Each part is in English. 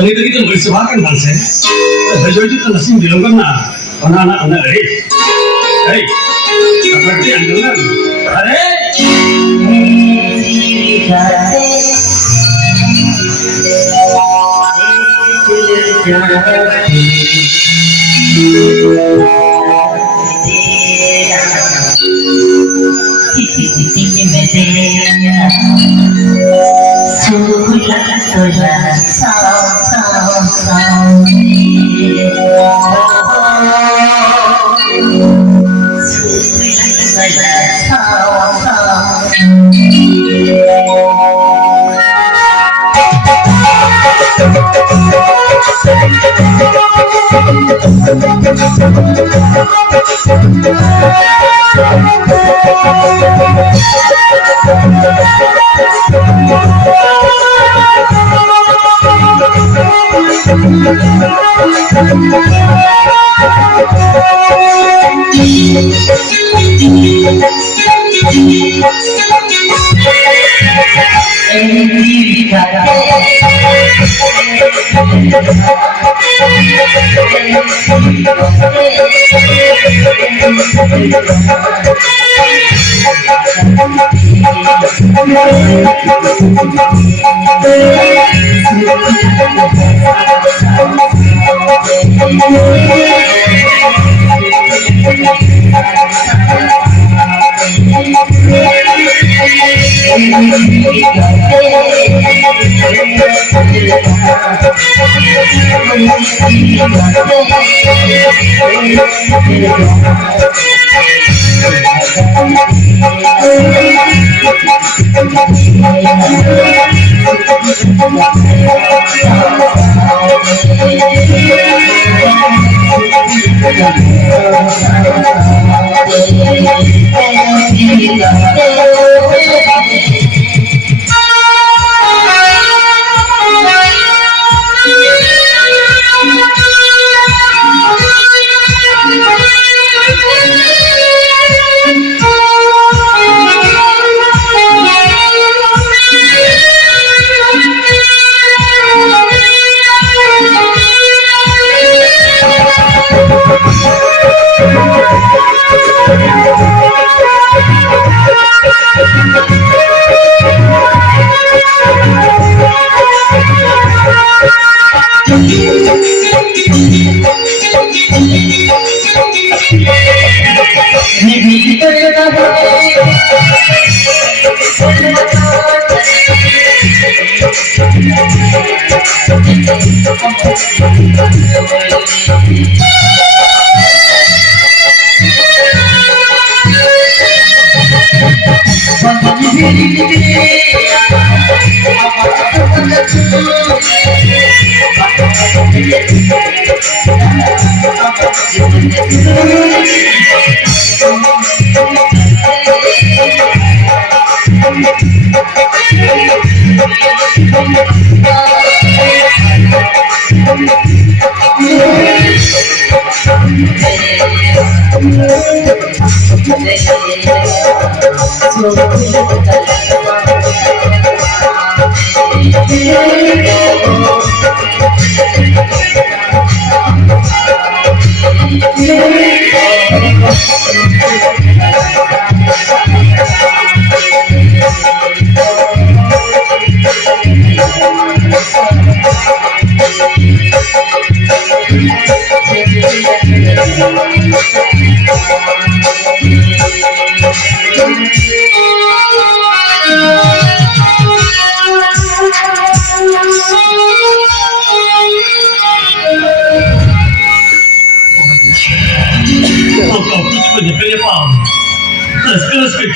Dito kita bersebakan bangsa. Baju itu nasi bilang kan na, anak-anak hey, seperti anjuran. Are,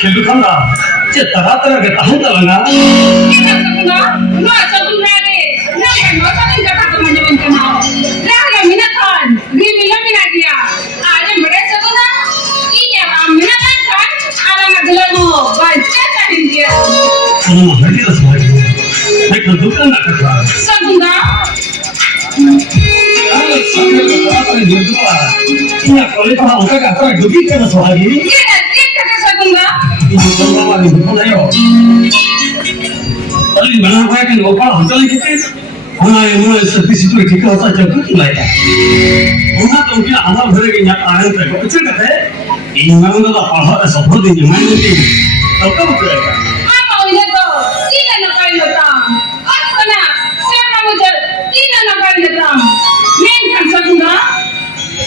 खेलू खंगा जे तरह तरह के तहन तलना ना ना चतुर रे ना नो चतुर जगह तो मुझे बनते ना ला मिना खान भी मिला मिना दिया अरे बड़े चतुर ना ई के हम मिना खान आला ना दिलो बच्चा चाहिए दिया हम हड्डी रसवाई मैं तो दुकान ना करता संगा अरे संगे तो अपने दुआ क्या कॉलेज का उनका का तो डुबी के रसवाई ये संगा itu semua di buku layo. Paling mana saya kan lupa hotel kita. 하나의 문화의 서비스도 기가서 적극 나이다. 문화도 우리 아마 그러게 약 아는 거 어쩔 같아? 인간보다 바하에서 버든이 많이 돼. 어떤 거야? Apa udah tu? Tidak nak kau datang. Apa nak? Siapa muda? Tidak nak kau datang. Main kan segera.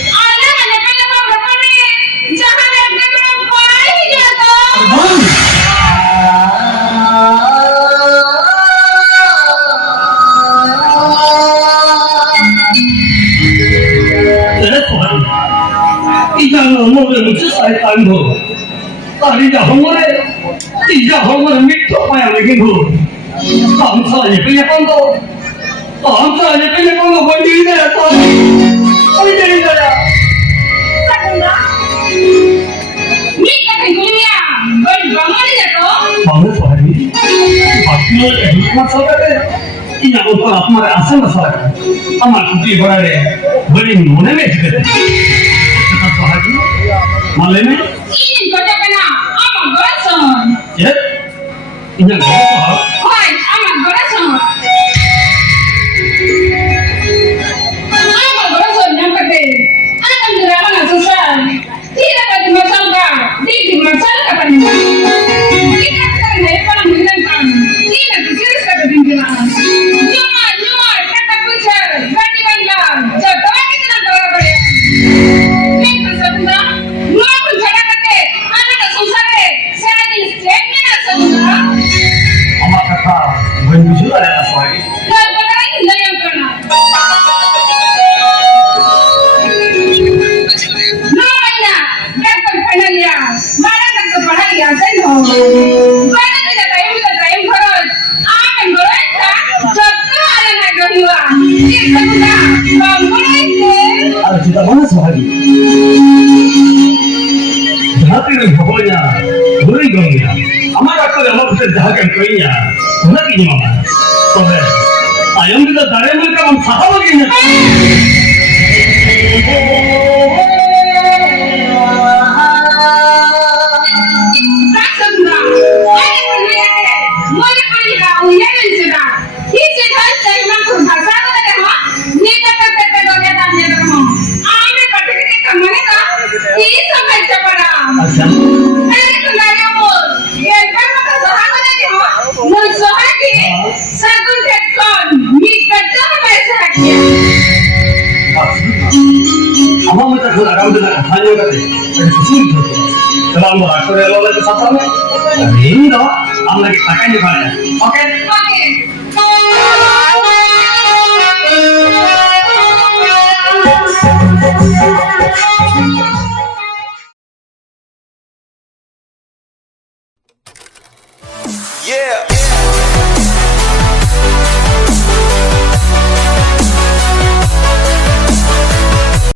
Ada hanya kalau berapa ni? Jangan ada berapa ini datang. 이장은 오늘 무슨 사이트한 거? 딸이자 홍어래, 이자 홍어래 밑도 파양이긴 거. 감사하니 그냥 건도, 감사하니 그냥 건도 뭔지 이래야 또, 어디 이래야. Segera. Mika tengkulinya. Berbangun ni datang. 마음에 좋아하니? 바뀌어야 돼. 맞서야 이냐 오빠 아빠를 아산 마사라. 아마 그게 뭐라래? 머리 눈에 맺히거든. 좋아하니? 말레네? Ini kau dah kena. Amak gosong. 예? 이냐 너무 좋아. Hai, amak gosong. Amak gosong yang penting. Akan drama nak susah. Tidak ada masalah. Tidak masalah apa ni? Tidak ada yang paling bilang kan. Tidak serius kata pimpinan. Cuma kata pusat. Bagi banyak. Jatuh lagi dengan berapa dia? Ini sebenarnya. Nggak pun cara kata. Anak susah deh. Saya jenis cengeng sebenarnya. 아마 카카 뭔지 줄 알아 소화기. Dan benar ini yang kena. Namanya, dapat penanya. Mana tak keperhatian saya. Mana tidak tahu perut. Akan berita. Jatuh ada nak kehilangan. Ini sebenarnya. Bangun itu. 아 진짜 많아 소화기. 자하들은 뭐냐? 뭐를 이거냐? 아마 아까 내가 무슨 자하가 거이냐? 뭐라기니 마마. 그래. 아 영비가 다른 물가만 사하겠냐? Sebenarnya. Ada penanya. Mulai penanya. Uyaran sudah. Ini kan saya memang bahasa ada mah. Ni kata doanya tanya dulu. Ame pakai kemana dah? Ini sampai cepara. 아참. Ini kendala pun. Ya kan maka sahaja ni mah. Musuhaki. Sakun tekon. Ni kata bahasa dia. 아마 먼저 그 나가면서 다녀가 돼. 무슨 소리야? 그럼 뭐 아까 내가 원래 샀다며? 아니다. 아무나 가까이 가야. 오케이. Okey. Yeah.